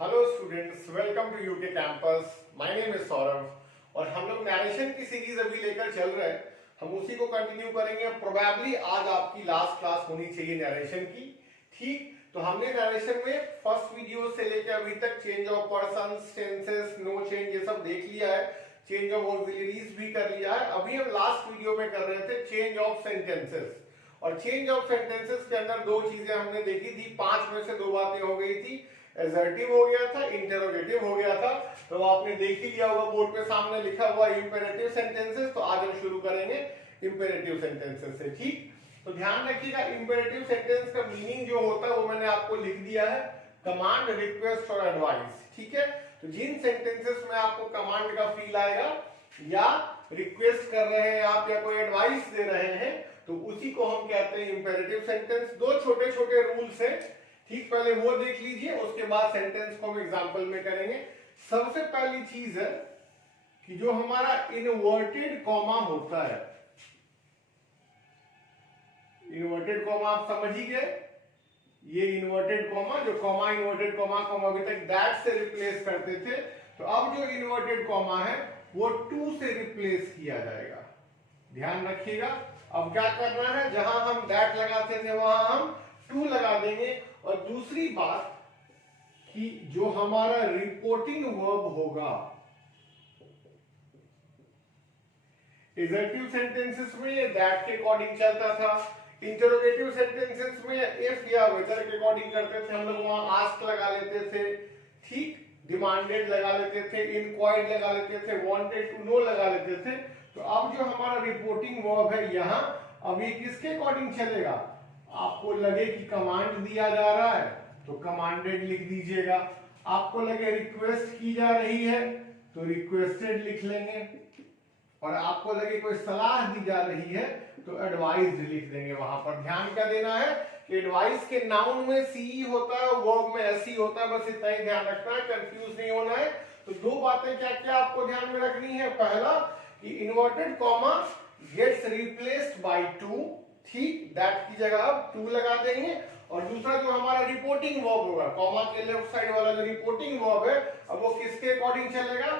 Hello students, welcome to UK campus. My name is Saurabh और हम लोग नरेशन की सीरीज अभी लेकर चल रहे हैं। हम उसी को कंटिन्यू करेंगे। प्रोबेबली आज आपकी लास्ट क्लास होनी चाहिए नरेशन की। ठीक, तो हमने नरेशन में फर्स्ट वीडियो से लेकर अभी तक change of persons, tenses, no change, ये सब देख लिया है। चेंज ऑफ ऑक्सिलरीज भी कर लिया है। अभी हम लास्ट वीडियो में कर रहे थे चेंज ऑफ सेंटेंसेस। और चेंज ऑफ सेंटेंसेस के अंदर दो चीजें हमने देखी थी, 5 में से 2 बातें हो गई थी। एसर्टिव हो गया था, इंटरोगेटिव हो गया था। तो आपने देख ही लिया होगा, बोर्ड पे सामने लिखा हुआ इंपेरेटिव सेंटेंसेस। तो आज हम शुरू करेंगे इंपेरेटिव सेंटेंसेस से। ठीक, तो ध्यान रखिएगा, इंपेरेटिव सेंटेंस का मीनिंग जो होता है वो मैंने आपको लिख दिया है, कमांड, रिक्वेस्ट और एडवाइस। ठीक है, तो जिन सेंटेंसेस में आपको कमांड का फील आएगा या रिक्वेस्ट कर रहे हैं आप या कोई एडवाइस दे रहे हैं, तो उसी को हम कहते हैं इंपेरेटिव सेंटेंस। दो छोटे छोटे रूल्स हैं। ठीक, पहले वो देख लीजिए, उसके बाद सेंटेंस को हम एग्जांपल में करेंगे। सबसे पहली चीज है कि जो हमारा इन्वर्टेड कॉमा होता है, इन्वर्टेड कॉमा आप समझ ही गए। ये इन्वर्टेड कॉमा, जो कॉमा इन्वर्टेड कॉमा को हम अभी तक दैट से रिप्लेस करते थे, तो अब जो इन्वर्टेड कॉमा है वो टू से रिप्लेस किया जाएगा। ध्यान रखिएगा, अब क्या करना है, जहां हम दैट लगाते थे वहां हम टू लगा देंगे। और दूसरी बात कि जो हमारा रिपोर्टिंग वर्ब होगा, एसर्टिव सेंटेंसेस में ये दैट के अकॉर्डिंग चलता था। इंटरोगेटिव सेंटेंसेस में इफ या वेदर के अकॉर्डिंग करते थे हम लोग, वहां आस्क लगा लेते थे। ठीक, डिमांडेड लगा लेते थे, इंक्वायर्ड लगा लेते थे, वांटेड टू नो लगा लेते थे। तो अब जो हमारा रिपोर्टिंग वर्ब है यहां, अब ये किसके अकॉर्डिंग चलेगा, आपको लगे कि कमांड दिया जा रहा है तो कमांडेड लिख दीजिएगा। आपको लगे रिक्वेस्ट की जा रही है तो रिक्वेस्टेड लिख लेंगे। और आपको लगे कोई सलाह दी जा रही है तो एडवाइज्ड लिख देंगे। वहां पर ध्यान क्या देना है कि एडवाइस के नाउन में सी होता है, वर्ब में एस होता है, बस इतना ही ध्यान रखना है, कंफ्यूज नहीं होना है। तो दो बातें क्या क्या आपको ध्यान में रखनी है। पहला कि inverted comma gets replaced by to. ठीक, दैट की जगह आप टू लगा देंगे। और दूसरा जो हमारा रिपोर्टिंग वर्ब होगा, कॉमा के लेफ्ट साइड वाला जो रिपोर्टिंग वर्ब है, अब वो किसके अकॉर्डिंग चलेगा,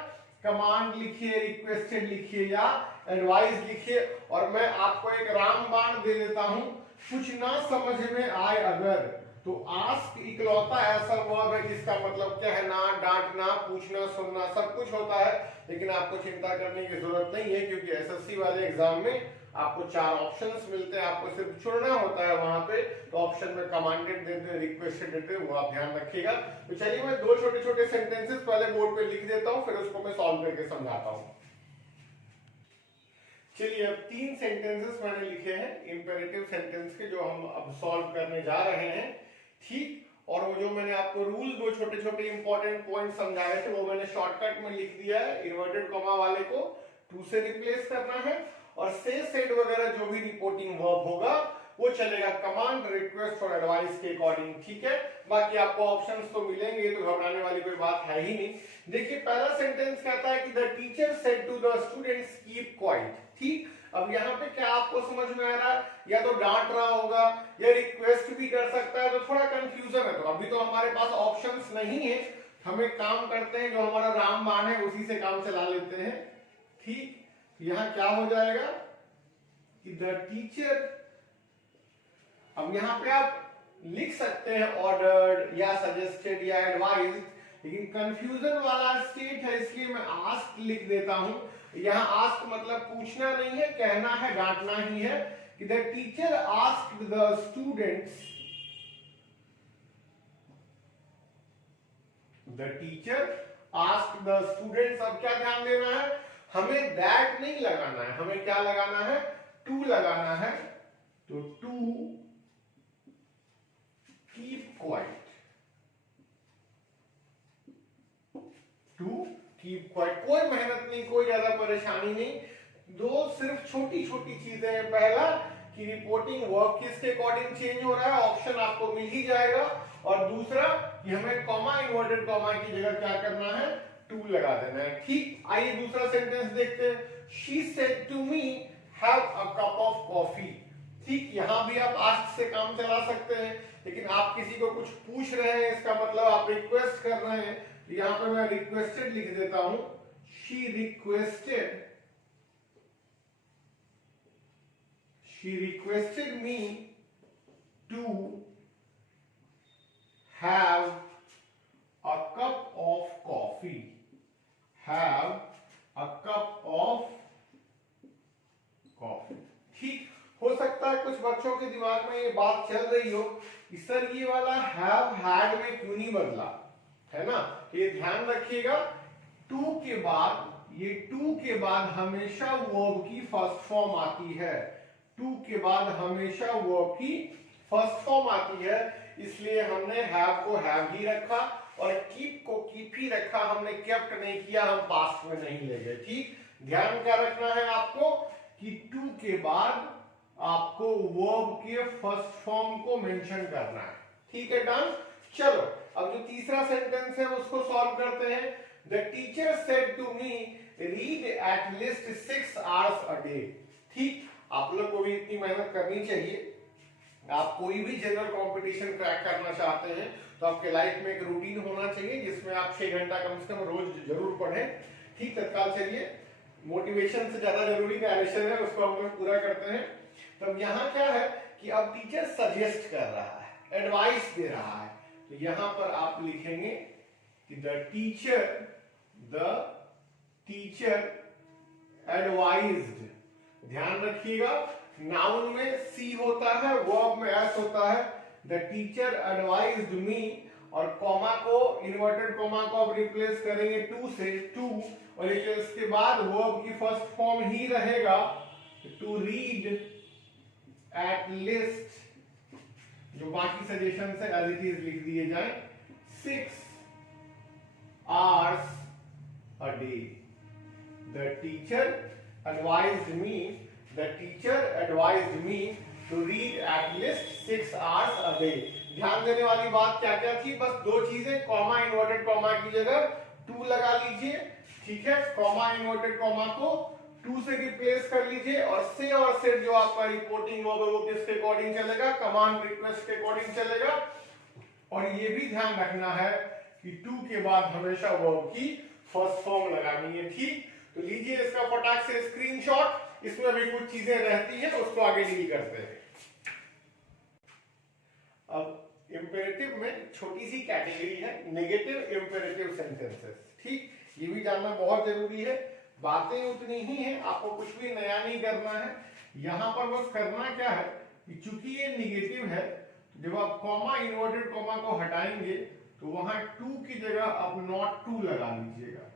कमांड लिखिए, रिक्वेस्टेड लिखिए या एडवाइस लिखिए। और मैं आपको एक रामबाण दे देता हूं, कुछ ना समझ में आए अगर, तो आस्क इकलौता ऐसा वर्ब है जिसका मतलब कहना, डांटना, पूछना, सुनना सब कुछ होता है। लेकिन आपको चिंता करने की जरूरत नहीं है, क्योंकि एसएससी वाले एग्जाम में आपको 4 ऑप्शंस मिलते हैं, आपको सिर्फ चुनना होता है वहां पे। तो ऑप्शन में कमांडेड देते हैं, रिक्वेस्टेड देते हैं, वो आप ध्यान रखिएगा। तो चलिए मैं दो छोटे छोटे सेंटेंसेस पहले बोर्ड पे लिख देता हूं, फिर उसको मैं सॉल्व करके समझाता हूं। चलिए, अब 3 सेंटेंसेस मैंने लिखे हैं इंपेरेटिव सेंटेंस के, जो हम अब सॉल्व करने जा रहे हैं। ठीक, और वो जो मैंने आपको रूल दो छोटे छोटे इंपॉर्टेंट पॉइंट समझा रहे थे वो मैंने शॉर्टकट में लिख दिया है। इन्वर्टेड कॉमा वाले को टू से रिप्लेस करना है, और से, सेड वगैरह जो भी रिपोर्टिंग वर्ब होगा वो चलेगा कमांड, रिक्वेस्ट और एडवाइस के अकॉर्डिंग। ठीक है, बाकी आपको ऑप्शंस तो मिलेंगे, तो घबराने वाली कोई बात है ही नहीं। देखिए, पहला सेंटेंस कहता है कि the teacher said to the students keep quiet. ठीक, अब यहाँ पे क्या आपको समझ में आ रहा है, या तो डांट रहा होगा या रिक्वेस्ट भी कर सकता है, तो थोड़ा कंफ्यूजन है। तो अभी तो हमारे पास ऑप्शंस नहीं है, हम एक काम करते हैं, जो हमारा रामबाण है उसी से काम चला लेते हैं। ठीक, यहां क्या हो जाएगा कि द टीचर, अब यहां पे आप लिख सकते हैं ऑर्डर्ड या सजेस्टेड या एडवाइज्ड, लेकिन कंफ्यूजन वाला स्टेट है, इसलिए मैं आस्क लिख देता हूं। यहां आस्क मतलब पूछना नहीं है, कहना है, डांटना ही है कि the teacher asked the students, the teacher asked the students. अब क्या ध्यान देना है, हमें दैट नहीं लगाना है, हमें क्या लगाना है, टू लगाना है। तो to keep quiet, to keep quiet. कोई मेहनत नहीं, कोई ज्यादा परेशानी नहीं, दो सिर्फ छोटी छोटी चीजें हैं। पहला कि रिपोर्टिंग वर्ब किसके अकॉर्डिंग चेंज हो रहा है, ऑप्शन आपको मिल ही जाएगा। और दूसरा कि हमें कॉमा, इन्वर्टेड कॉमा की जगह क्या करना है, टू लगा देना है। ठीक, आइए दूसरा सेंटेंस देखते हैं। She said to me have a cup of coffee. ठीक, यहां भी आप आस्क से काम चला सकते हैं, लेकिन आप किसी को कुछ पूछ रहे हैं, इसका मतलब आप रिक्वेस्ट कर रहे हैं, तो यहां पे मैं रिक्वेस्टेड लिख देता हूं, she requested me to have a cup of coffee, have a cup of coffee. ठीक, हो सकता है कुछ बच्चों के दिमाग में ये बात चल रही हो कि सर ये वाला हैव हैड में क्यों नहीं बदला, है ना? तो ये ध्यान रखिएगा, टू के बाद, ये टू के बाद हमेशा वर्ब की फर्स्ट फॉर्म आती है, टू के बाद हमेशा वर्ब की फर्स्ट फॉर्म आती है, इसलिए हमने हैव को हैव ही रखा और कीप को कीप ही रखा, हमने केप्ट नहीं किया, हम पास्ट में नहीं ले गए। ठीक, ध्यान क्या रखना है आपको कि टू के बाद आपको वर्ब के फर्स्ट फॉर्म को मेंशन करना है। ठीक है, डन। चलो अब जो तीसरा सेंटेंस है उसको सॉल्व करते हैं। The teacher said to me read at least 6 hours a day. ठीक, आप लोग को भी इतनी मेहनत करनी चाहिए। आप कोई भी जनरल कंपटीशन क्रैक करना चाहते हैं तो आपके लाइफ में एक रूटीन होना चाहिए जिसमें आप 6 घंटा कम से कम रोज जरूर पढ़ें। ठीक, तत्काल चलिए, मोटिवेशन से ज्यादा जरूरी नैरेशन है, उसको हम लोग पूरा करते हैं। तब यहाँ क्या है कि अब टीचर सजेस्ट कर रहा है, एडवाइस दे रहा है, तो यहां पर आप लिखेंगे कि द टीचर एडवाइज्ड। ध्यान रखिएगा, नाउन में सी होता है, वर्ब में एस होता है। द टीचर एडवाइज्ड मी, और कॉमा को, इन्वर्टेड कॉमा को आप रिप्लेस करेंगे टू से, टू, और इसके बाद वर्ब की फर्स्ट फॉर्म ही रहेगा, टू रीड एट लीस्ट, जो बाकी सजेशन है एज इट इज लिख दिए जाए, 6 hours a day. The teacher advised me to read at least 6 hours a day. ध्यान देने वाली बात क्या क्या थी? बस दो चीजें, कॉमा इन्वर्टेड कॉमा की जगह 2 लगा लीजिए। ठीक है, कॉमा इन्वर्टेड कॉमा को 2 से रिप्लेस कर लीजिए, और सेट जो आपका रिपोर्टिंग वर्ब है वो किसके अकॉर्डिंग चलेगा? कमांड रिक्वेस्ट के अकॉर्डिंग चलेगा। और ये भी ध्यान रखना है कि 2 के बाद हमेशा वर्ब की फर्स्ट फॉर्म लगानी है। ठीक, तो लीजिए इसका फटाक से स्क्रीनशॉट, इसमें भी कुछ चीजें रहती हैं, उसको आगे डील करते हैं। अब इंपेरेटिव में छोटी सी कैटेगरी है, नेगेटिव इंपेरेटिव सेंटेंसेस। ठीक, ये भी जानना बहुत जरूरी है, बातें उतनी ही हैं, आपको कुछ भी नया नहीं करना है। यहां पर बस करना क्या है कि चूंकि ये नेगेटिव है, जब आप कॉमा इन्वर्टेड कॉमा को हटाएंगे तो वहां टू की जगह आप नॉट टू लगा लीजिएगा।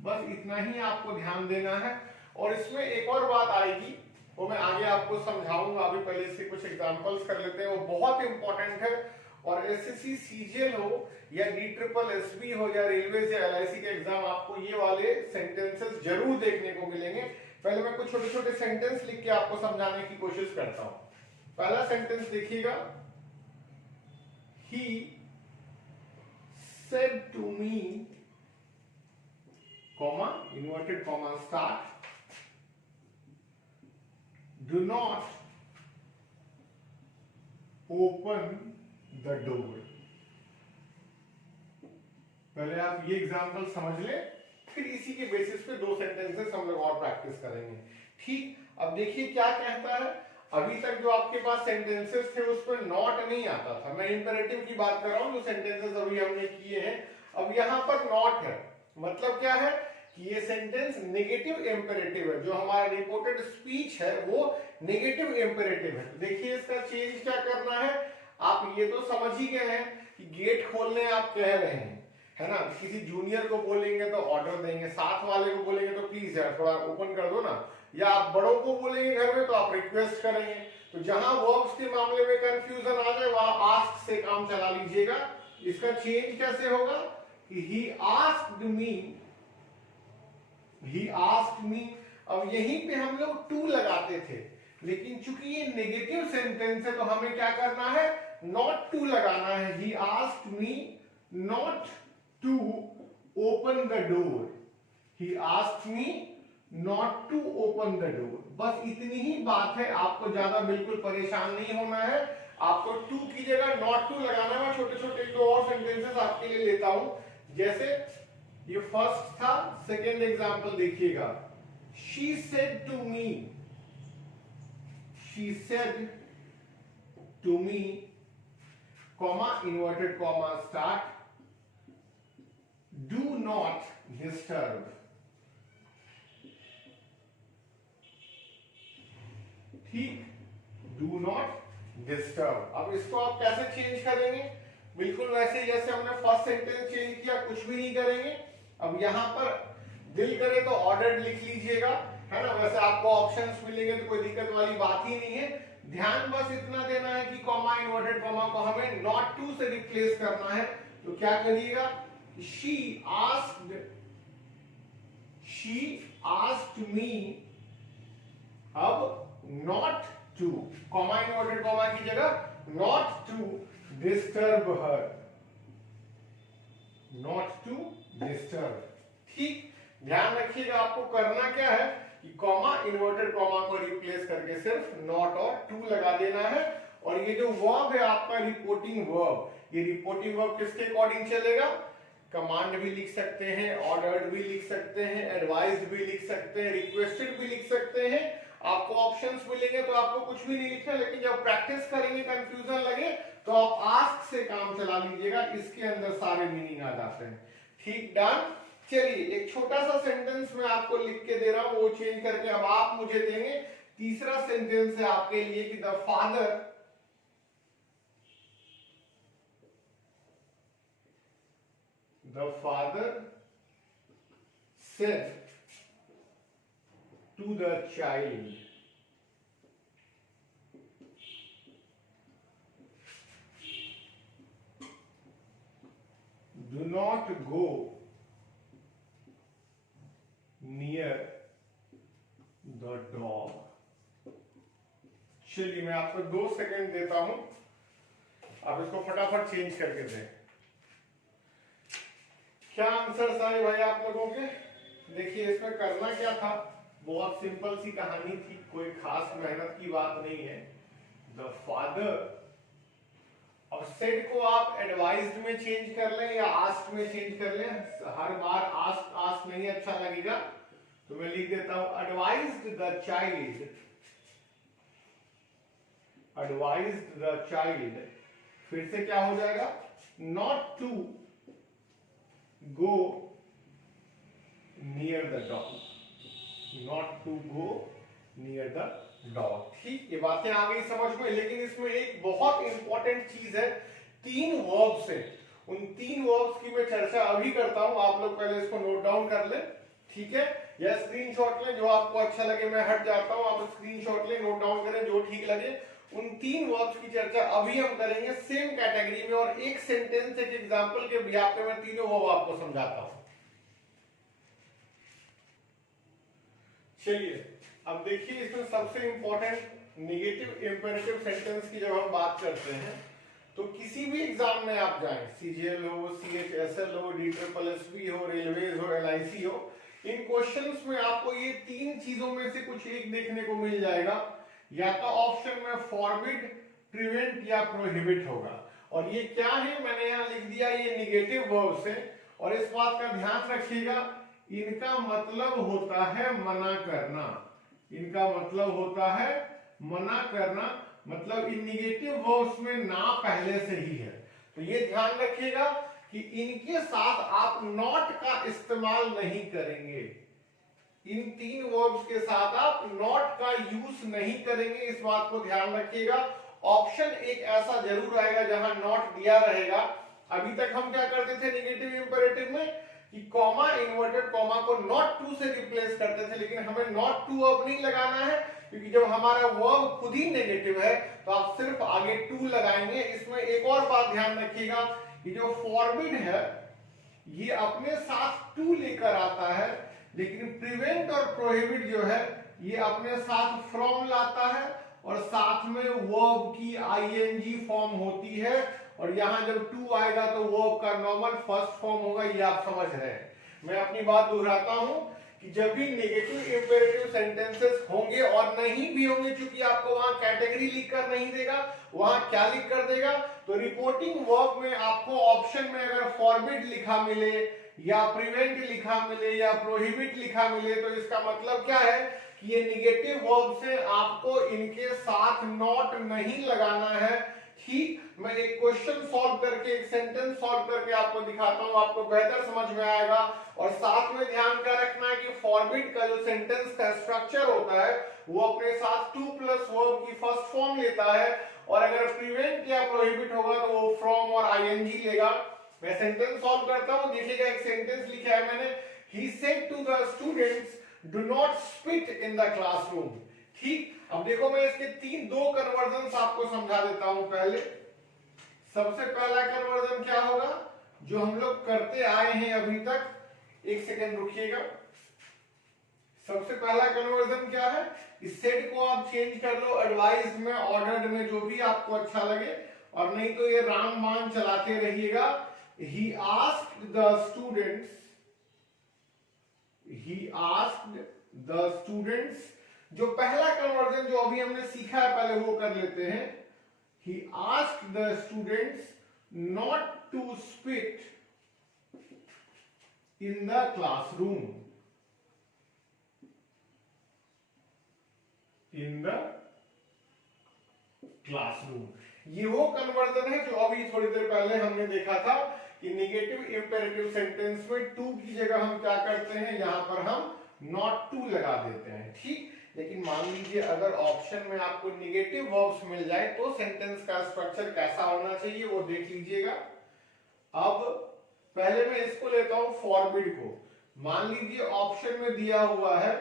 बस इतना ही आपको ध्यान देना है। और इसमें एक और बात आएगी, वो मैं आगे आपको समझाऊंगा, अभी पहले इसके कुछ एग्जांपल्स कर लेते हैं, वो बहुत इंपॉर्टेंट है। और एसएससी सीजीएल हो या DSSB हो या रेलवे या LIC के एग्जाम, आपको ये वाले सेंटेंसेस जरूर देखने को मिलेंगे। पहले मैं कुछ छोटे छोटे सेंटेंस लिख के आपको समझाने की कोशिश करता हूं। पहला सेंटेंस देखिएगा, he said to me, comma, inverted comma start, do not open the door। पहले आप ये एग्जांपल समझ ले, फिर इसी के बेसिस पे 2 सेंटेंसेस हम लोग और प्रैक्टिस करेंगे। ठीक, अब देखिए क्या कहता है। अभी तक जो आपके पास सेंटेंसेस थे उस पर नॉट नहीं आता था, मैं इंपेरेटिव की बात कर रहा हूं, जो सेंटेंसेस अभी हमने किए हैं। अब यहां पर नॉट है, मतलब क्या है कि ये सेंटेंस नेगेटिव इंपेरेटिव है, जो हमारा रिपोर्टेड स्पीच है वो नेगेटिव इंपेरेटिव है। तो देखिए इसका चेंज क्या करना है। आप ये तो समझ ही गए हैं कि गेट खोलने आप कह रहे हैं, है ना? किसी जूनियर को बोलेंगे तो ऑर्डर देंगे, साथ वाले को बोलेंगे तो प्लीज यार थोड़ा ओपन कर दो ना, या आप बड़ों को बोलेंगे घर में तो आप रिक्वेस्ट करेंगे। तो जहां वर्ब्स के मामले में कंफ्यूजन आ जाए वहां आस्क से काम चला लीजिएगा। इसका चेंज कैसे होगा कि ही आस्क्ड मी। अब यहीं पे हम लोग टू लगाते थे, लेकिन चूंकि ये नेगेटिव सेंटेंस है तो हमें क्या करना है? नॉट टू लगाना है। He asked me not to open the door. He asked me not to open the door। बस इतनी ही बात है, आपको ज्यादा बिल्कुल परेशान नहीं होना है। आपको टू की जगह नॉट टू लगाना है। मैं छोटे छोटे दो और सेंटेंसेस आपके लिए लेता हूं। जैसे ये फर्स्ट था, सेकेंड एग्जाम्पल देखिएगा। She said to me, she said to me, comma inverted comma start, do not disturb. ठीक, डू नॉट डिस्टर्ब। अब इसको आप कैसे चेंज करेंगे? बिल्कुल वैसे जैसे हमने फर्स्ट सेंटेंस चेंज किया, कुछ भी नहीं करेंगे। अब यहां पर दिल करे तो ऑर्डर्ड लिख लीजिएगा, है ना। वैसे आपको ऑप्शंस मिलेंगे तो कोई दिक्कत वाली बात ही नहीं है। ध्यान बस इतना देना है कि कॉमा इन्वर्टेड कॉमा को हमें नॉट टू से रिप्लेस करना है। तो क्या करिएगा? शी आस्क्ड मी, अब not to, comma inverted comma की जगह not to disturb her, not to disturb. ठीक, ध्यान रखिएगा आपको करना क्या है कि कॉमा इन्वर्टेड कॉमा को रिप्लेस करके सिर्फ नॉट और टू लगा देना है। और ये जो वर्ब है आपका रिपोर्टिंग वर्ब, ये रिपोर्टिंग वर्ब किसके अकॉर्डिंग चलेगा? कमांड भी लिख सकते हैं, ऑर्डर्ड भी लिख सकते हैं, एडवाइज्ड भी लिख सकते हैं, रिक्वेस्टेड भी लिख सकते हैं। आपको ऑप्शंस मिलेंगे तो आपको कुछ भी नहीं लिखना, लेकिन जब प्रैक्टिस करेंगे कंफ्यूजन लगे तो आप आस्क से काम चला लीजिएगा, इसके अंदर सारे मीनिंग आ जाते हैं। ठीक, डन। चलिए एक छोटा सा सेंटेंस मैं आपको लिख के दे रहा हूं, वो चेंज करके अब आप मुझे देंगे। तीसरा सेंटेंस है आपके लिए कि the father said to the child, do not go near the dog। चलिए मैं आपको 2 सेकंड देता हूं, आप इसको फटाफट चेंज करके दें। क्या आंसर आए भाई आप लोगों के? देखिए इसमें करना क्या था, बहुत सिंपल सी कहानी थी, कोई खास मेहनत की बात नहीं है। द फादर, अब सेड को आप एडवाइज्ड में चेंज कर लें या आस्क में चेंज कर लें। हर बार आस्क आस्क नहीं अच्छा लगेगा, तो मैं लिख देता हूं advised the child, advised the child. फिर से क्या हो जाएगा? Not to go near the dog, not to go near the dog। ठीक, ये बातें आ गई समझ में। लेकिन इसमें एक बहुत इंपॉर्टेंट चीज है, 3 वर्ब्स है। उन 3 वर्ब्स की मैं चर्चा अभी करता हूं, आप लोग पहले इसको नोट डाउन कर लें, ठीक है, या स्क्रीनशॉट लें, जो आपको अच्छा लगे। मैं हट जाता हूं, आप स्क्रीनशॉट लें, नोट डाउन करें, जो ठीक लगे। उन 3 वर्ब्स की चर्चा अभी हम करेंगे सेम कैटेगरी में, और एक सेंटेंस एक एग्जांपल के बिहाफ पे मैं तीनों वर्ब आपको समझाता हूं। चलिए अब देखिए, इसमें सबसे इंपॉर्टेंट नेगेटिव इंपेरेटिव सेंटेंस की जब हम बात करते हैं, तो किसी भी एग्जाम में आप जाएं, सीजीएल हो, सीएचएसएल हो, डीट्रिपलएसबी हो, रेलवेज हो, एलआईसी हो, इन क्वेश्चंस में आपको ये 3 चीजों में से कुछ एक देखने को मिल जाएगा। या तो ऑप्शन में फॉरबिड, प्रिवेंट या प्रोहिबिट होगा। और ये क्या है, मैंने यहां लिख दिया, ये नेगेटिव वर्ब्स है। और इस बात का ध्यान रखिएगा, इनका मतलब होता है मना करना, इनका मतलब होता है मना करना। मतलब इन नेगेटिव वर्ब्स में ना पहले से ही है, तो ये ध्यान रखिएगा कि इनके साथ आप नॉट का इस्तेमाल नहीं करेंगे। इन 3 वर्ब्स के साथ आप नॉट का यूज नहीं करेंगे, इस बात को ध्यान रखिएगा। ऑप्शन एक ऐसा जरूर आएगा जहां नॉट दिया रहेगा। अभी तक हम क्या करते थे नेगेटिव इंपेरेटिव में कि कॉमा इन्वर्टेड कॉमा को नॉट टू से रिप्लेस करते थे, लेकिन हमें नॉट टू अब नहीं लगाना है, क्योंकि जब हमारा वर्ब खुद ही नेगेटिव है तो आप सिर्फ आगे टू लगाएंगे। इसमें एक और बात ध्यान रखिएगा, ये जो फॉरबिड है ये अपने साथ टू लेकर आता है, लेकिन प्रिवेंट और प्रोहिबिट जो है ये अपने साथ फ्रॉम लाता है, और साथ में वर्ब की आईएनजी फॉर्म होती है। और यहां जब टू आएगा तो वर्ब का नॉर्मल फर्स्ट फॉर्म होगा, ये आप समझ रहे हैं। मैं अपनी बात दोहराता हूं कि जब भी नेगेटिव इंपेरेटिव सेंटेंसेस होंगे और नहीं भी होंगे, क्योंकि आपको वहां कैटेगरी लिख कर नहीं देगा, वहां क्या लिख कर देगा, तो रिपोर्टिंग वर्ब में आपको ऑप्शन में अगर फॉरबिड लिखा मिले या प्रिवेंट लिखा मिले या प्रोहिबिट लिखा मिले, तो इसका मतलब क्या है कि ये निगेटिव वर्ब से आपको इनके साथ नॉट नहीं लगाना है। ठीक, मैं एक क्वेश्चन सॉल्व करके, एक सेंटेंस सॉल्व करके आपको दिखाता हूं, आपको बेहतर समझ में आएगा। और साथ में ध्यान क्या रखना है कि फॉरबिड का जो सेंटेंस का स्ट्रक्चर होता है वो अपने साथ टू प्लस वर्ब की फर्स्ट फॉर्म लेता है, और अगर प्रिवेंट या प्रोहिबिट होगा तो वो फ्रॉम और आईएनजी लेगा। मैं सेंटेंस सॉल्व करता हूं, देखिएगा एक सेंटेंस लिखा है मैंने, he said to the students do not spit in the classroom. ठीक, अब देखो मैं इसके दो कन्वर्जन आपको समझा देता हूं। पहले सबसे पहला कन्वर्जन क्या होगा जो हम लोग करते आए हैं अभी तक, एक सेकेंड रुकिएगा। सबसे पहला कन्वर्जन क्या है, इस सेट को आप चेंज कर लो एडवाइस में, ऑर्डर्ड में, जो भी आपको अच्छा लगे, और नहीं तो ये रामबाण चलाते रहिएगा। he asked the students जो पहला कन्वर्जन जो अभी हमने सीखा है पहले वो कर लेते हैं। he asked the students not to spit in the classroom, ये वो कन्वर्जन है जो अभी थोड़ी देर पहले हमने देखा था कि निगेटिव इंपेरेटिव सेंटेंस में टू की जगह हम क्या करते हैं, यहां पर हम नॉट टू लगा देते हैं। ठीक, लेकिन मान लीजिए अगर ऑप्शन में आपको निगेटिव वर्ब्स मिल जाए तो सेंटेंस का स्ट्रक्चर कैसा होना चाहिए वो देख लीजिएगा। अब पहले मैं इसको लेता हूं फॉरबिड को। मान लीजिए ऑप्शन में दिया हुआ है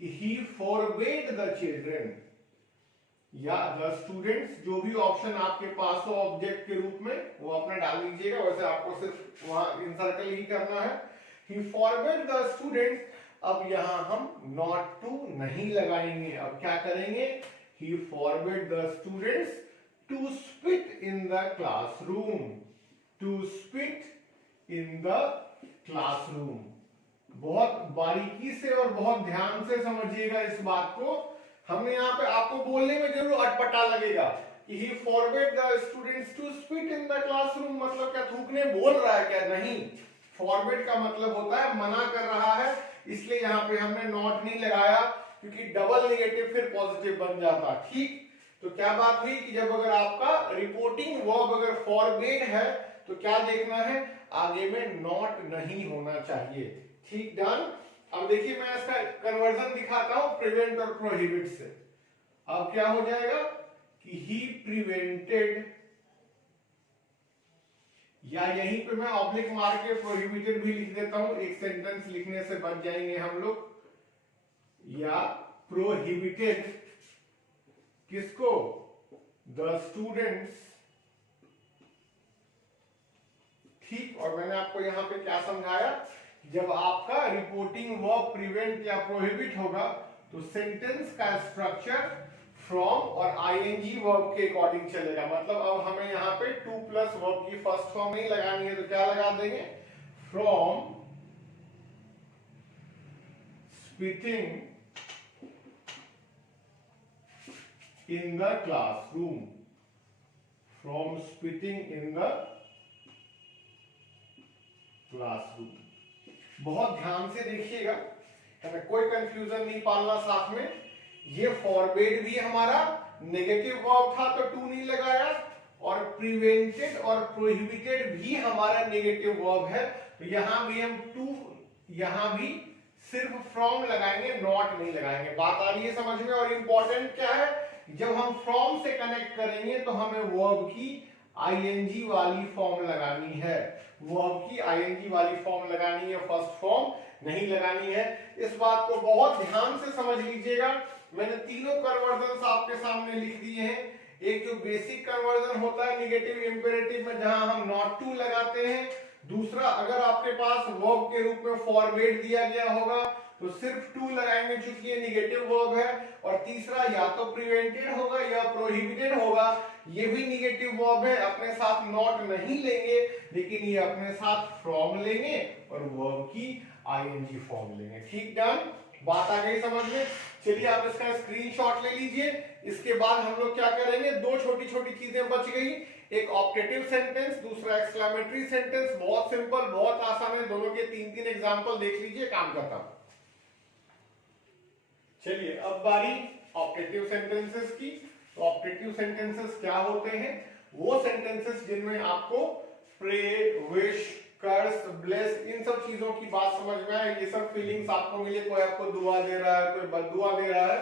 कि ही फॉरबिड द चिल्ड्रन या द स्टूडेंट्स, जो भी ऑप्शन आपके पास हो ऑब्जेक्ट के रूप में वो अपना डाल लीजिएगा, वैसे आपको सिर्फ वहां इनसर्कल ही करना है। ही फॉरबिड द स्टूडेंट्स, अब यहां हम नॉट टू नहीं लगाएंगे, अब क्या करेंगे, he forbid the students to spit in the classroom, to spit in the classroom. बहुत बारीकी से और बहुत ध्यान से समझिएगा इस बात को। हमने यहाँ पे आपको बोलने में जरूर अटपटा लगेगा कि he forbade the students to spit in the classroom, मतलब क्या थूकने बोल रहा है क्या? नहीं, forbade का मतलब होता है मना कर रहा है, इसलिए यहाँ पे हमने नॉट नहीं लगाया क्योंकि डबल नेगेटिव फिर पॉजिटिव बन जाता। ठीक, तो क्या बात हुई कि जब अगर आपका रिपोर्टिंग वर्ब अगर forbade है तो क्या देखना है, आगे में नॉट नहीं होना चाहिए। ठीक, डन। अब देखिए मैं इसका कन्वर्जन दिखाता हूं प्रिवेंट और प्रोहिबिट से। अब क्या हो जाएगा कि ही प्रिवेंटेड, या यहीं पे मैं ऑब्लिक मार के प्रोहिबिटेड भी लिख देता हूं, एक सेंटेंस लिखने से बच जाएंगे हम लोग। या प्रोहिबिटेड किसको, द स्टूडेंट्स। ठीक, और मैंने आपको यहां पे क्या समझाया, जब आपका रिपोर्टिंग वर्ब प्रिवेंट या प्रोहिबिट होगा तो सेंटेंस का स्ट्रक्चर फ्रॉम और आईएनजी वर्ब के अकॉर्डिंग चलेगा। मतलब अब हमें यहाँ पे टू प्लस वर्ब की फर्स्ट फॉर्म नहीं लगानी है, तो क्या लगा देंगे, from spitting in the classroom, from spitting in the classroom. बहुत ध्यान से देखिएगा, हमें कोई कंफ्यूजन नहीं पालना साथ में। ये फॉरबिड भी हमारा नेगेटिव वर्ब था तो टू नहीं लगाया, और प्रिवेंटेड और प्रोहिबिटेड भी हमारा नेगेटिव वर्ब है, तो यहां भी हम टू, यहां भी सिर्फ फ्रॉम लगाएंगे, नॉट नहीं लगाएंगे। बात आ रही है समझ में। और इंपॉर्टेंट क्या है, जब हम फ्रॉम से कनेक्ट करेंगे तो हमें वर्ब की आईएनजी वाली फॉर्म लगानी है, वर्ब की आईएनजी वाली फॉर्म लगानी है, फर्स्ट फॉर्म नहीं लगानी है। इस बात को बहुत ध्यान से समझ लीजिएगा। मैंने तीनों कन्वर्जन आपके सामने लिख दिए हैं। एक जो बेसिक कन्वर्जन होता है निगेटिव इंपेरेटिव में, जहां हम नॉट टू लगाते हैं। दूसरा, अगर आपके पास वर्ब के रूप में फॉरबिड दिया गया होगा तो सिर्फ टू लगाएंगे चूंकि ये निगेटिव वर्ब है, और तीसरा या तो प्रिवेंटेड होगा या प्रोहिबिटेड होगा, ये भी निगेटिव वर्ब है, अपने साथ नॉट नहीं लेंगे लेकिन ये अपने साथ फ्रॉम लेंगे और वर्ब की आईएनजी फॉर्म लेंगे। ठीक, डन, बात आ गई समझ में। चलिए आप इसका स्क्रीनशॉट ले लीजिए। इसके बाद हम लोग क्या करेंगे, दो छोटी छोटी चीजें बच गई, एक ऑप्टेटिव सेंटेंस, दूसरा एक्सक्लेमेटरी सेंटेंस। बहुत सिंपल, बहुत आसान है, दोनों के तीन तीन एग्जांपल देख लीजिए, काम करता। चलिए अब बारी ऑप्टेटिव सेंटेंसेस की। तो ऑप्टेटिव सेंटेंसेस क्या होते हैं, वो सेंटेंसेस जिनमें आपको प्रे, विश, कर्स, ब्लेस, इन सब चीजों की बात समझ में आए, ये सब फीलिंग्स आपको मिले, कोई आपको दुआ दे रहा है, कोई बददुआ दे रहा है,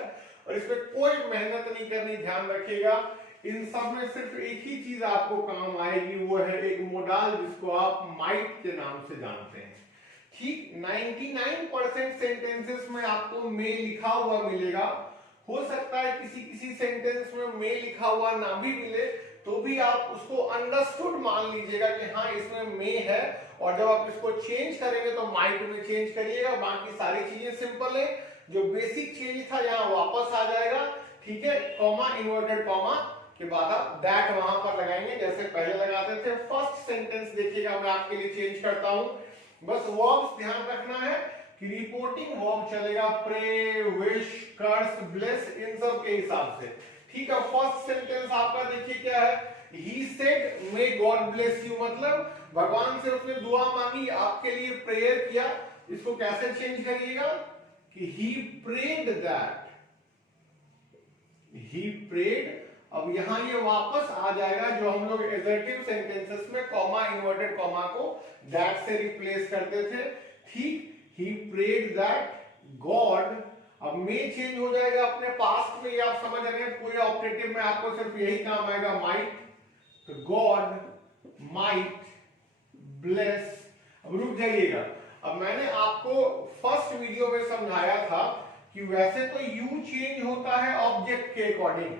और इसमें कोई मेहनत नहीं करनी, ध्यान रखिएगा। इन सब में सिर्फ एक ही चीज आपको काम आएगी, वो है एक मोडाल जिसको आप माइट के नाम से जानते हैं। ठीक, 99% सेंटेंसेस में आपको मे लिखा हुआ मिलेगा। हो सकता है किसी किसी सेंटेंस में मे लिखा हुआ ना भी मिले, तो भी आप उसको अंडरस्टूड मान लीजिएगा कि हाँ इसमें मे है, और जब आप इसको चेंज करेंगे तो माइट में चेंज करिएगा। बाकी सारी चीजें सिंपल है, जो बेसिक चेंज था यहाँ वापस आ जाएगा। ठीक है, कॉमा, इन्वर्टेड कॉमा के बाद आप दैट वहां पर लगाएंगे जैसे पहले लगाते थे। फर्स्ट सेंटेंस देखिएगा, मैं आपके लिए चेंज करता हूं, बस वर्ब्स ध्यान रखना है कि रिपोर्टिंग वर्ब चलेगा, प्रे, विश, कर्स, ब्लेस, इन सब के हिसाब से। ठीक है, फर्स्ट सेंटेंस आपका देखिए क्या है, he said may God bless you, मतलब भगवान से उसने दुआ मांगी, आपके लिए प्रेयर किया। इसको कैसे चेंज करिएगा कि he prayed that, he prayed. अब यहां ये वापस आ जाएगा, जो हम लोग एजर्टिव सेंटेंसेस में कॉमा, इन्वर्टेड कॉमा को दैट से रिप्लेस करते थे। ठीक, he prayed that God, अब में चेंज हो जाएगा अपने पास्ट में, ये आप समझ रहे हैं। पूरे ऑप्टेटिव में आपको सिर्फ यही काम आएगा, माइट, तो गॉड माइट ब्लेस। अब रुक जाइएगा, अब मैंने आपको फर्स्ट वीडियो में समझाया था कि वैसे तो यू चेंज होता है ऑब्जेक्ट के अकॉर्डिंग,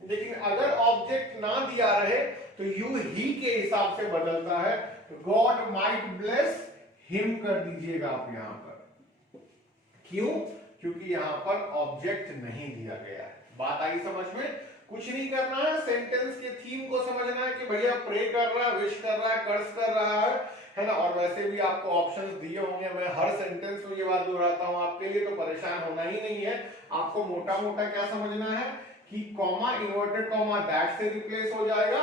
लेकिन अगर ऑब्जेक्ट ना दिया रहे तो यू ही के हिसाब से बदलता है। तो गॉड माइट ब्लेस हिम कर दीजिएगा आप यहां पर। क्यों? क्योंकि यहां पर ऑब्जेक्ट नहीं दिया गया है। बात आई समझ में? कुछ नहीं करना है, सेंटेंस के थीम को समझना है कि भैया प्रे कर रहा है, विश कर रहा है, कर्स कर रहा है ना। और वैसे भी आपको ऑप्शंस दिए होंगे, मैं हर सेंटेंस में ये बात दोहराता हूं आपके लिए, तो परेशान होना ही नहीं है। आपको मोटा मोटा क्या समझना है कि कॉमा, इन्वर्टेड कॉमा दैट से रिप्लेस हो जाएगा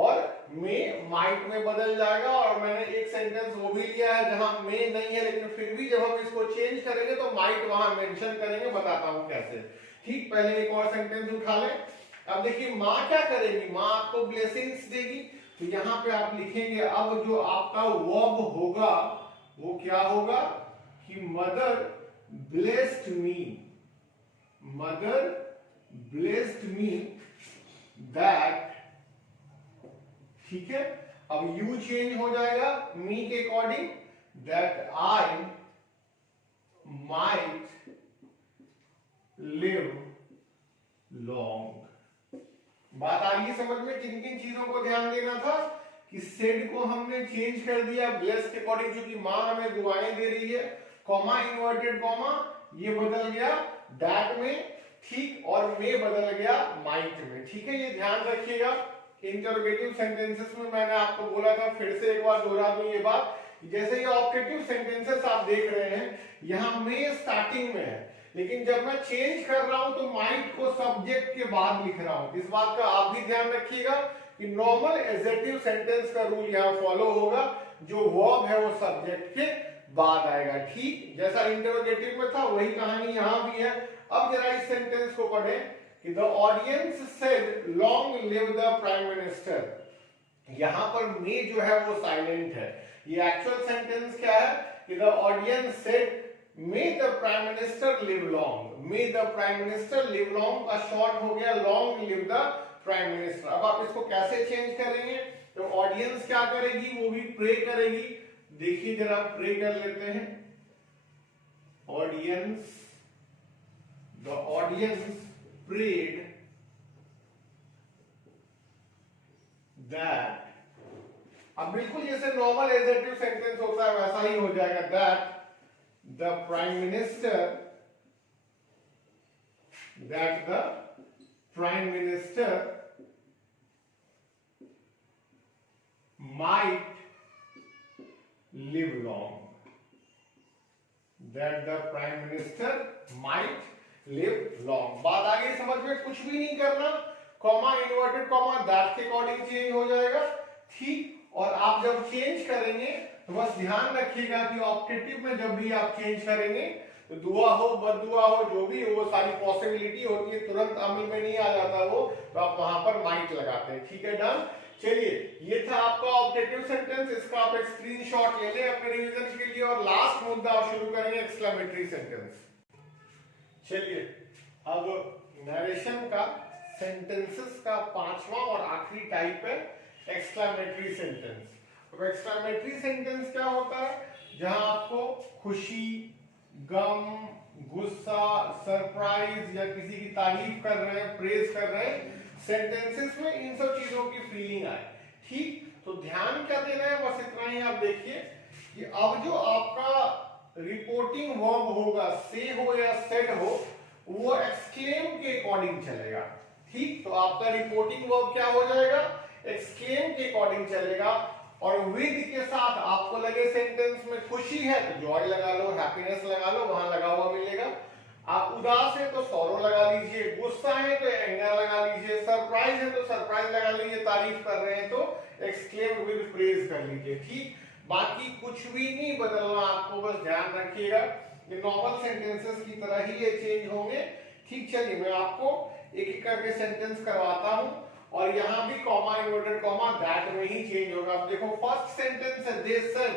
और में माइट में बदल जाएगा। और मैंने एक सेंटेंस वो भी लिया है जहां में नहीं है, लेकिन फिर भी जब हम इसको चेंज करेंगे तो माइट वहां मेंशन करेंगे, बताता हूं कैसे। ठीक, पहले एक और सेंटेंस उठा लें। अब देखिए माँ क्या करेगी, माँ आपको ब्लेसिंग्स देगी, तो यहाँ पे आप लिखेंगे अब जो आपका वर्ब होगा वो क्या होगा कि mother blessed me, mother blessed me that. ठीक है, अब यू चेंज हो जाएगा मी के according, that I might live long. बात आ गई समझ में? किन किन चीजों को ध्यान देना था कि सेड को हमने चेंज कर दिया ब्लेस के अकॉर्डिंग, क्योंकि माँ हमें दुआएं दे रही है। कॉमा, इन्वर्टेड कॉमा ये बदल गया दैट में, ठीक, और में बदल गया माइट में। ठीक है, ये ध्यान रखिएगा। इंटरोगेटिव सेंटेंसेस में मैंने आपको बोला था, फिर से एक बार दोहरा दूं ये बात, जैसे ये ऑप्टेटिव सेंटेंसेस आप देख रहे हैं, यहां में स्टार्टिंग में है, लेकिन जब मैं चेंज कर रहा हूं तो माइट को सब्जेक्ट के बाद लिख रहा हूं। इस बात का आप भी ध्यान रखिएगा कि नॉर्मल एडजेक्टिव सेंटेंस का रूल यहां फॉलो होगा, जो वर्ब है वो सब्जेक्ट के बाद आएगा। ठीक, जैसा इंटरोगेटिव में था वही कहानी यहां भी है। अब जरा इस सेंटेंस को पढ़ें कि the audience said long live the prime minister। यहां पर मे जो है वो साइलेंट है। ये एक्चुअल सेंटेंस क्या है कि the audience said may the prime minister live long। may the prime minister live long का शॉर्ट हो गया long live the prime minister। अब आप इसको कैसे चेंज करेंगे, तो ऑडियंस क्या करेगी, वो भी प्रे करेगी। देखिए जरा प्रे कर लेते हैं, audience, the audience prayed that। अब बिल्कुल जैसे नॉर्मल एडजेक्टिव सेंटेंस होता है वैसा ही हो जाएगा, that the prime minister might live long. That the prime minister might live long. बात आगे समझ में, कुछ भी नहीं करना, कॉमा इन्वर्टेड कॉमा दैट के अकॉर्डिंग चेंज हो जाएगा, ठीक। और आप जब चेंज करेंगे तो बस ध्यान रखिएगा कि ऑप्टेटिव में जब भी आप चेंज करेंगे तो दुआ हो बददुआ हो जो भी हो, वो सारी पॉसिबिलिटी होती है, तुरंत अमल में नहीं आ जाता वो, तो आप वहां पर माइट लगाते हैं, ठीक है, डन। चलिए, ये था आपका ऑब्जेक्टिव सेंटेंस, इसका आप एक स्क्रीनशॉट ले लें अपने रिवीजन के लिए। और लास्ट मुद्दा आप शुरू करेंगे एक्सक्लेमेटरी सेंटेंस। चलिए, अब नरेशन का सेंटेंसेस का पांचवा और आखिरी टाइप है एक्सक्लेमेटरी सेंटेंस। अब एक्सक्लेमेटरी सेंटेंस क्या होता है? जहां आपको खुशी, गम, गुस्सा, सरप्राइज या किसी की तारीफ कर रहे हैं, प्रेज कर रहे हैं, सेंटेंसेस में इन सब चीजों की फीलिंग आए, ठीक। तो ध्यान क्या देना है, बस इतना ही आप देखिए कि अब जो आपका रिपोर्टिंग वर्ब होगा, से हो या सेड हो, वो एक्सक्लेम के अकॉर्डिंग चलेगा, ठीक। तो आपका रिपोर्टिंग वर्ब क्या हो जाएगा? एक्सक्लेम के अकॉर्डिंग चलेगा। और विद के साथ आपको लगे सेंटेंस में खुशी है तो जॉय लगा लो, हैप्पीनेस लगा लो, वहां लगा हुआ मिलेगा। आप उदास है तो सॉरो लगा लीजिए, गुस्सा है तो एंगर लगा लीजिए, सरप्राइज है तो सरप्राइज लगा लीजिए, तारीफ कर रहे हैं तो एक्सक्लेम विद प्रेज कर लीजिए, ठीक। बाकी कुछ भी नहीं बदलना आपको, बस ध्यान रखिएगा ये नॉर्मल सेंटेंसेस की तरह ही ये चेंज होंगे, ठीक। चलिए, मैं आपको एक एक करके सेंटेंस करवाता हूं, और यहां भी कॉमा इन्वर्टेड कॉमा दैट में ही चेंज होगा। अब देखो, फर्स्ट सेंटेंस है they said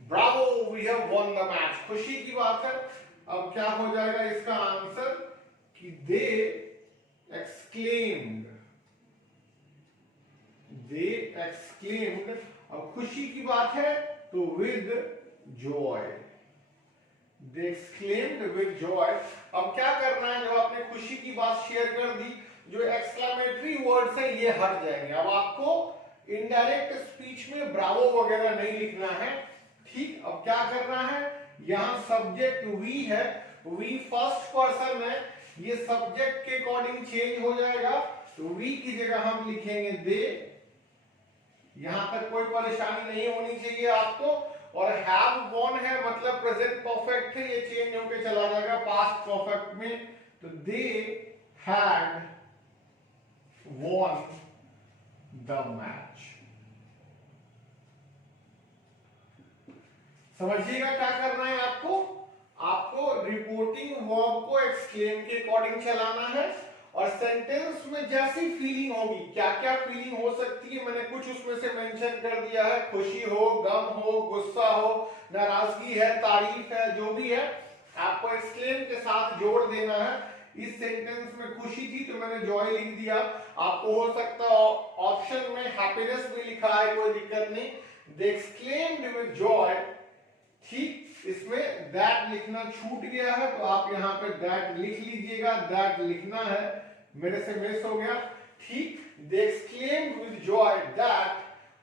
bravo we have won the match, खुशी की बात है। अब क्या हो जाएगा इसका आंसर कि दे एक्सक्लेम्ड, अब खुशी की बात है तो with Joy, they exclaimed with Joy. अब क्या करना है, जब आपने खुशी की बात शेयर कर दी, जो एक्सक्लेमेटरी वर्ड्स हैं ये हट जाएंगे। अब आपको इनडायरेक्ट स्पीच में ब्रावो वगैरह नहीं लिखना है, ठीक। अब क्या करना है, यहां सब्जेक्ट वी है, वी फर्स्ट पर्सन है, ये सब्जेक्ट के अकॉर्डिंग चेंज हो जाएगा, तो वी की जगह हम लिखेंगे दे। यहां तक कोई परेशानी नहीं होनी चाहिए आपको। और हैव वॉन है मतलब प्रेजेंट परफेक्ट है, ये चेंज होकर चला जाएगा पास्ट परफेक्ट में, तो they had won the match। समझिएगा क्या करना है आपको रिपोर्टिंग वर्ब को एक्सक्लेम के अकॉर्डिंग चलाना है, और सेंटेंस में जैसी फीलिंग होगी, क्या क्या फीलिंग हो सकती है मैंने कुछ उसमें से मेंशन कर दिया है, खुशी हो, गम हो, गुस्सा हो, नाराजगी है, तारीफ है, जो भी है आपको एक्सक्लेम के साथ जोड़ देना है। इस सेंटेंस में खुशी थी तो मैंने जॉय लिख दिया, आपको हो सकता है ऑप्शन में हैप्पीनेस भी लिखा है, कोई दिक्कत नहीं, दे एक्सक्लेम्ड विद जॉय, ठीक। इसमें दैट लिखना छूट गया है तो आप यहाँ पे दैट लिख लीजिएगा, दैट लिखना है, मेरे से मिस हो गया, ठीक। They exclaimed with joy that,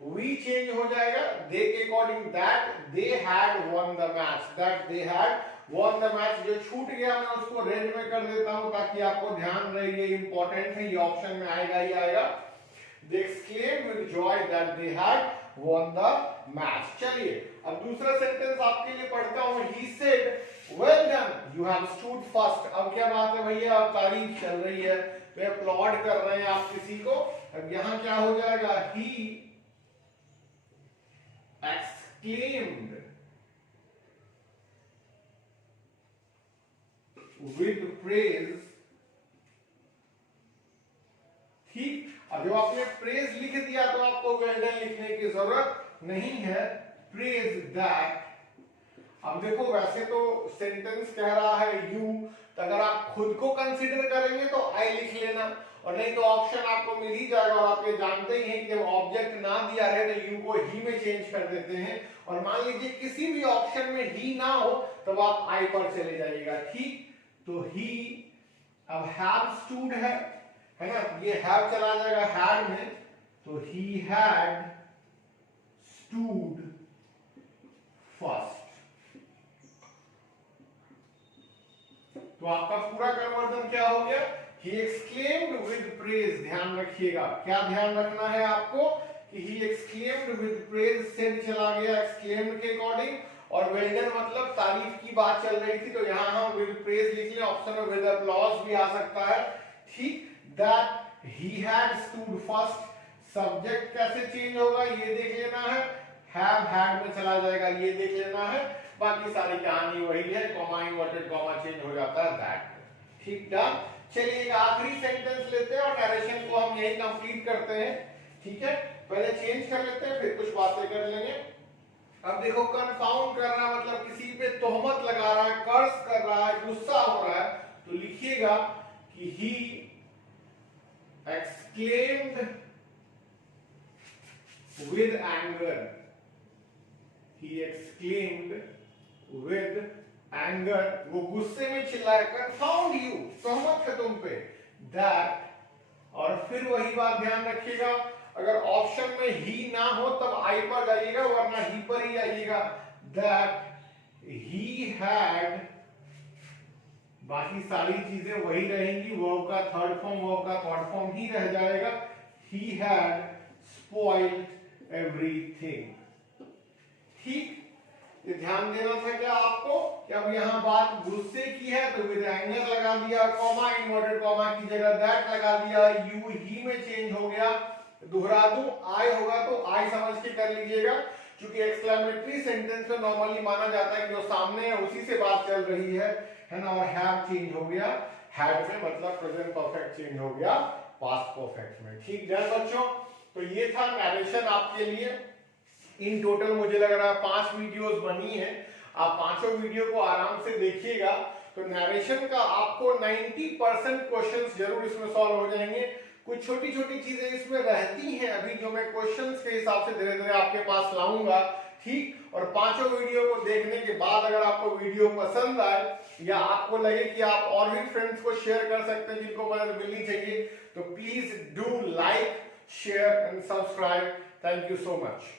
we change हो जाएगा, दे के according that they had won the match, that they had won the match. जो छूट गया मैं उसको रेड में कर देता हूं ताकि आपको ध्यान रहे, ये इंपॉर्टेंट है, ये ऑप्शन में आएगा ही आएगा। They exclaimed with joy that they had won the match. चलिए, अब दूसरा सेंटेंस आपके लिए पढ़ता हूं, he said well done you have stood first. अब क्या बात है भैया, अब तारीफ चल रही है, वे अपलॉड कर रहे हैं आप किसी को। अब यहां क्या हो जाएगा, ही exclaimed with praise, ठीक। अब जब आपने प्रेज लिख दिया तो आपको वेल डन लिखने की जरूरत नहीं है, प्रेज दैट। अब देखो, वैसे तो सेंटेंस कह रहा है यू, तो अगर आप खुद को कंसीडर करेंगे तो आई लिख लेना, और नहीं तो ऑप्शन आपको मिल ही जाएगा। और आप ये जानते ही हैं कि जब ऑब्जेक्ट ना दिया रहे तो यू को ही में चेंज कर देते हैं, और मान लीजिए किसी भी ऑप्शन में ही ना हो तब आप आई पर चले जाइएगा, ठीक। तो ही, अब हैव स्टूड है ना, ये हैव चला जाएगा हैड में, तो ही हैड स्टूड फर्स्ट, तो आपका पूरा कन्वर्जन क्या हो गया, he exclaimed with praise। ध्यान रखिएगा, क्या ध्यान रखना है आपको कि he exclaimed with praise से चला गया exclaimed के अकॉर्डिंग, और well done मतलब तारीफ की बात चल रही थी, तो यहाँ हम with praise लिख लें, ऑप्शन में with applause भी आ सकता है, ठीक। that he had stood first, subject कैसे चेंज होगा ये देख लेना है, have had में चला जाएगा ये देख लेना है, बाकी सारी कहानी वही है, कॉमा इन्वर्टेड कॉमा चेंज हो जाता है that, ठीक डन। चलिए एक आखिरी सेंटेंस लेते हैं और नरेशन को हम यही कंप्लीट करते हैं, ठीक है। पहले चेंज कर लेते हैं फिर कुछ बातें कर लेंगे। अब देखो कंफाउंड कर रहा है मतलब किसी पे तोहमत लगा रहा है, कर्स कर रहा है, गुस्सा हो रहा है, तो लिखिएगा कि he exclaimed with anger, he exclaimed with anger, वो गुस्से में चिल्लाया, confound you, तोहमत है तुम पे, that, और फिर वही बात ध्यान रखिएगा, अगर ऑप्शन में ही ना हो तब आई पर जाइएगा, वरना ही पर ही जाइएगा, that he had, बाकी सारी चीजें वही रहेंगी, वर्ब का थर्ड फॉर्म वर्ब का फोर्थ फॉर्म ही रह जाएगा, he had spoiled everything, ठीक। ये ध्यान देना था क्या आपको कि अब यहाँ बात गुस्से की है तो विद एंगर लगा दिया, कॉमा इन्वर्टेड कॉमा की जगह दैट लगा दिया, यू ही में चेंज हो गया, दोहरा दूं आई होगा तो आई समझ के कर लीजिएगा, क्योंकि एक्सक्लेमेटरी सेंटेंस में नॉर्मली माना जाता है कि जो सामने है उसी से बात चल रही है ना, और हैव चेंज हो गया, हैड में मतलब प्रेजेंट परफेक्ट चेंज हो गया पास्ट परफेक्ट में, ठीक है बच्चों। तो ये था नरेशन आपके लिए। इन टोटल मुझे लग रहा है 5 वीडियोस बनी है, आप पांचों वीडियो को आराम से देखिएगा तो नरेशन का आपको 90% क्वेश्चंस जरूर इसमें सॉल्व हो जाएंगे। कुछ छोटी छोटी चीजें इसमें रहती हैं अभी जो मैं क्वेश्चंस के हिसाब से धीरे धीरे आपके पास लाऊंगा, ठीक। और पांचों वीडियो को देखने के बाद अगर आपको वीडियो पसंद आए या आपको लगे कि आप और भी फ्रेंड्स को शेयर कर सकते हैं जिनको मदद मिलनी चाहिए, तो please do like, share and subscribe. Thank you so much.